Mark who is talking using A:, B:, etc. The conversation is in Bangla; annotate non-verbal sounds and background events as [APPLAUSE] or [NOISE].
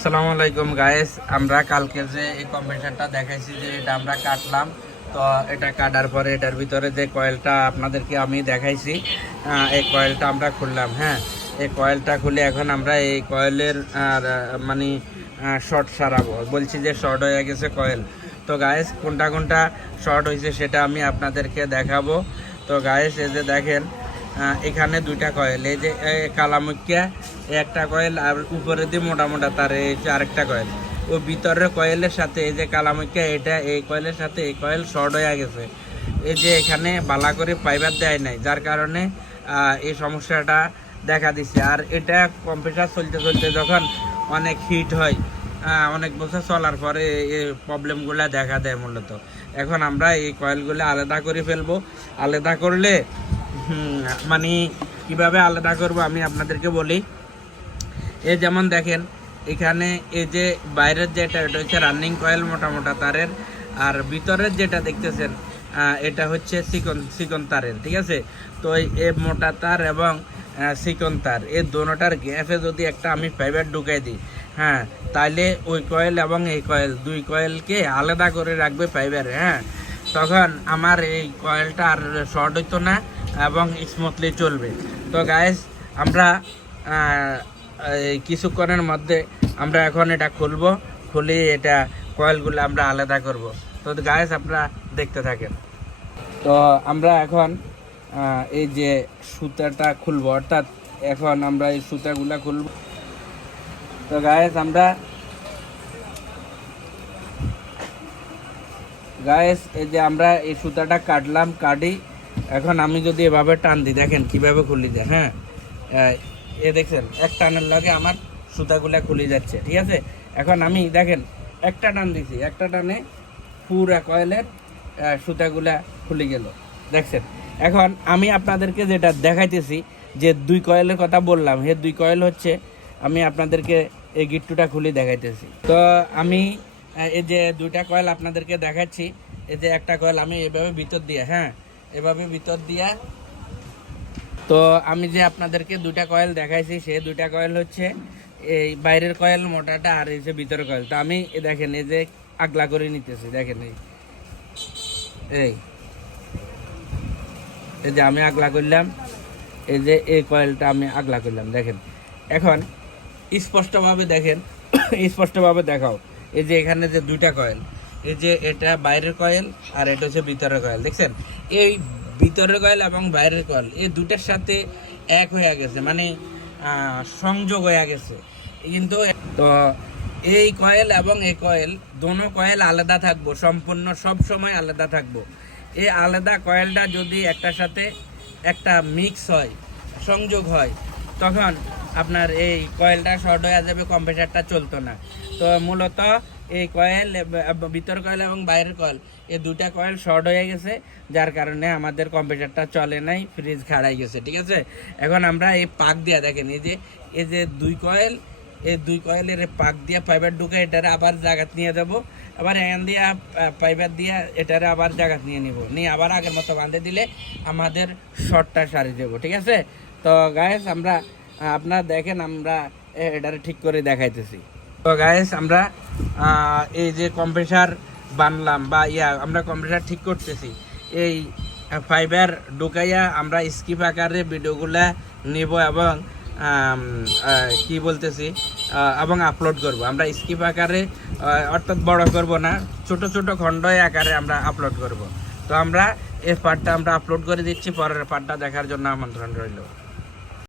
A: আসসালামু আলাইকুম গায়েস আমরা কালকে যে এই কম্পিউটারটা দেখাইছি যে এটা আমরা কাটলাম, তো এটা কাটার পরে এটার ভিতরে যে কয়েলটা আপনাদেরকে আমি দেখাইছি এই কয়েলটা আমরা খুললাম হ্যাঁ? এই কয়েলটা খুলে এখন আমরা এই কয়েলের মানে শর্ট সারাবো। বলছি যে শর্ট হয়ে গেছে কয়েল তো গায়েস কোনটা কোনটা শর্ট হয়েছে সেটা আমি আপনাদেরকে দেখাবো। তো গায়েস এই যে দেখেন এখানে দুইটা কয়েল। এই যে কালামুখিয়া একটা কয়েল, আর উপরে দিয়ে মোটা মোটা তার আরেকটা কয়েল। ও ভিতরের কয়েলের সাথে এই যে কালামুখিয়া এটা এই কয়েলের সাথে এই কয়েল শর্ট হয়ে গেছে। এই যে এখানে বালা করে ফাইবার দেয় নাই, যার কারণে এই সমস্যাটা দেখা দিচ্ছে আর এটা কম্পিউটার চলতে চলতে যখন অনেক হিট হয় অনেক বছর চলার পরে এই প্রবলেমগুলো দেখা দেয় মূলত। এখন আমরা এই কয়েলগুলো আলাদা করে ফেলব। আলাদা করলে মানে কীভাবে আলাদা করব আমি আপনাদেরকে বলি। এ যেমন দেখেন, এখানে এই যে বাইরের যেটা, এটা হচ্ছে রানিং কয়েল মোটা তারের, আর ভিতরের যেটা দেখতেছেন এটা হচ্ছে সিকন সিকন তারের, ঠিক আছে? তো এ মোটা তার এবং সিকন তার, এই দোনোটার গ্যাপে যদি একটা আমি ফাইবার ঢুকাই দিই হ্যাঁ তাহলে ওই কয়েল এবং এই কয়েল দুই কয়েলকে আলাদা করে রাখবে ফাইবারে হ্যাঁ? তখন আমার এই কয়েলটা আর শর্ট হইতো না এবং স্মুথলি চলবে। তো গাইস আমরা কিছুক্ষণের মধ্যে আমরা এখন এটা খুলবো খুলে এটা কয়েলগুলো আমরা আলাদা করব। তো গাইস আপনারা দেখতে থাকেন। তো আমরা এখন এই যে সুতাটা খুলবো, অর্থাৎ এখন আমরা এই সুতাগুলা খুলব। তো গায়েস আমরা গায়েস এই যে আমরা এই সুতাটা কাটলাম, কাটি এখন আমি যদি এভাবে টান দিই, দেখেন কীভাবে খুলি যায় হ্যাঁ? এ দেখছেন, এক টানের লগে আমার সুতাগুলা খুলে যাচ্ছে, ঠিক আছে? এখন আমি, দেখেন, একটা টান দিছি, একটা টানে পুরা কয়েলের সুতাগুলা খুলে গেল, দেখছেন? এখন আমি আপনাদেরকে যেটা দেখাইতেছি, যে দুই কয়েলের কথা বললাম, হে দুই কয়েল হচ্ছে, আমি আপনাদেরকে এই গিট্টুটা খুলে দেখাইতেছি। তো আমি এই যে দুইটা কয়েল আপনাদেরকে দেখাচ্ছি, এই যে একটা কয়েল আমি এভাবে ভিতর দিয়ে হ্যাঁ? এভাবে ভিতর দিয়া। তো আমি যে আপনাদেরকে দুটা কয়েল দেখাইছি, সে দুটা কয়েল হচ্ছে এই বাইরের কয়েল মোটাটা আর এই যে ভিতরের কয়েল তো আমি দেখেন, এই যে আগলা করে নিতেছি, দেখেন এই। এই। এই যে আমি আগলা করলাম, এই যে এই কয়েলটা আমি আগলা করলাম, দেখেন। এখন স্পষ্টভাবে দেখেন, [COUGHS] স্পষ্টভাবে দেখাও, এই যে এখানে যে দুইটা কয়েল এই যে এটা বাইরের কয়েল আর এটা হচ্ছে ভিতরের কয়েল, দেখছেন? এই ভিতরের কয়েল এবং বাইরের কয়েল, এই দুটার সাথে এক হয়ে গেছে মানে সংযোগ হয়ে গেছে। কিন্তু তো এই কয়েল এবং এই কয়েল, দোনো কয়েল আলাদা থাকব, সম্পূর্ণ সব সময় আলাদা থাকব। এই আলাদা কয়েলটা যদি একটার সাথে একটা মিক্স হয়, সংযোগ হয়, তখন আপনার এই কয়েলটা শর্ট হয়ে যাবে কম্পিউটারটা চলতো না। তো মূলত এই কয়েল ভিতর কয়েল এবং বাইরের কয়েল এই দুটা কয়েল শর্ট হয়ে গেছে, যার কারণে আমাদের কম্পিউটারটা চলে নাই ফ্রিজ খাড়াই গেছে, ঠিক আছে? এখন আমরা এই পাক দিয়া দেখেন, এই যে এই যে দুই কয়েল এই দুই কয়েলের পাক দিয়া পাইবার ঢুকে এটারে আবার জায়গাত নিয়ে যাব, আবার এখান দিয়া পাইবার দিয়া এটারে আবার জায়গাত নিয়ে নিব, নিয়ে আবার আগের মতো বাঁধে দিলে আমাদের শর্টটা সারি দেবো, ঠিক আছে? তো গায়েস আমরা আপনারা দেখেন, আমরা এটারে ঠিক করে দেখাইতেছি। তো গায়েস আমরা এই যে কম্প্রেসার বানলাম বা ইয়া, আমরা কম্প্রেসার ঠিক করতেছি। এই ফাইবার ঢুকাইয়া আমরা স্কিপ আকারে ভিডিওগুলা নিব এবং কি বলতেছি এবং আপলোড করব। আমরা স্কিপ আকারে অর্থাৎ বড় করব না, ছোট ছোট খণ্ড আকারে আমরা আপলোড করব। তো আমরা এই পার্টটা আমরা আপলোড করে দিচ্ছি, পরের পার্টটা দেখার জন্য আমন্ত্রণ রইল।